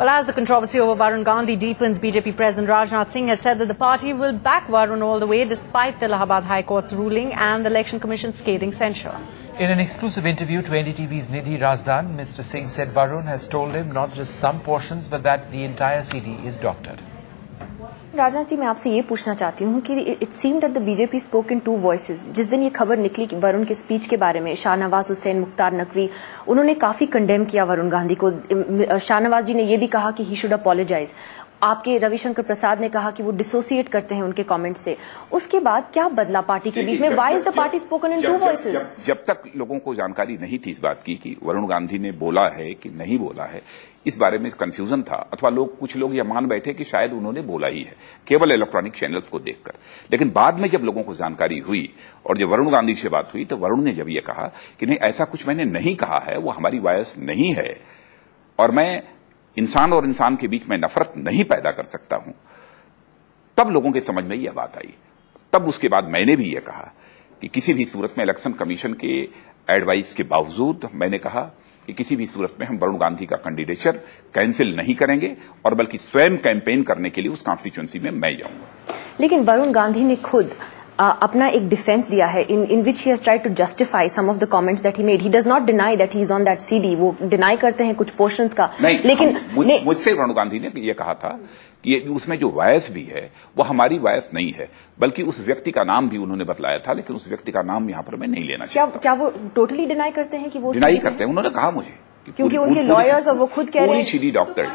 Well, as the controversy over Varun Gandhi deepens, BJP President Rajnath Singh has said that the party will back Varun all the way despite the Allahabad High Court's ruling and the Election Commission's scathing censure. In an exclusive interview to NDTV's Nidhi Razdan, Mr. Singh said Varun has told him not just some portions but that the entire CD is doctored. Rajnath ji, मैं आपसे ये पूछना चाहती हूँ कि it seem that the BJP spoke in two voices. जिस दिन ये खबर निकली कि वरुण के स्पीच के बारे में, शाहनवाज हुसैन, मुख्तार नकवी, उन्होंने काफी कंडेम किया वरुण गांधी को। शाहनवाज जी ने ये भी कहा कि ही शुड अपोलोजाइज। आपके रविशंकर प्रसाद ने कहा कि वो डिसोसिएट करते हैं उनके कमेंट से। उसके बाद क्या बदला पार्टी के बीच में? Why is the party spoken in two voices? जब तक लोगों को जानकारी नहीं थी इस बात की कि वरुण गांधी ने बोला है कि नहीं बोला है, इस बारे में कंफ्यूजन था, अथवा कुछ लोग ये मान बैठे कि शायद उन्होंने बोला ही है केवल इलेक्ट्रॉनिक चैनल्स को देखकर। लेकिन बाद में जब लोगों को जानकारी हुई और जब वरुण गांधी से बात हुई तो वरुण ने जब ये कहा कि नहीं, ऐसा कुछ मैंने नहीं कहा है, वो हमारी वॉयस नहीं है और मैं इंसान और इंसान के बीच में नफरत नहीं पैदा कर सकता हूं, तब लोगों के समझ में यह बात आई। तब उसके बाद मैंने भी यह कहा कि किसी भी सूरत में इलेक्शन कमीशन के एडवाइस के बावजूद मैंने कहा कि किसी भी सूरत में हम वरुण गांधी का कैंडिडेचर कैंसिल नहीं करेंगे और बल्कि स्वयं कैंपेन करने के लिए उस कॉन्स्टिट्यूएंसी में मैं जाऊंगा। लेकिन वरुण गांधी ने खुद अपना एक डिफेंस दिया है in which he has tried to justify some of the comments that he made. He does not deny that he is on that CD. वो डिनाई करते हैं कुछ पोर्शंस का, लेकिन मुझसे वरुण गांधी ने यह कहा था कि उसमें जो वॉयस भी है वो हमारी वॉयस नहीं है, बल्कि उस व्यक्ति का नाम भी उन्होंने बतलाया था, लेकिन उस व्यक्ति का नाम यहां पर मैं नहीं लेना चाहता। क्या वो टोटली डिनाई करते हैं कि वो डिनाई करते हैं? उन्होंने कहा मुझे क्योंकि उनके लॉयर्स और वो खुद कह रहे हैं पूरी सीडी डॉक्टर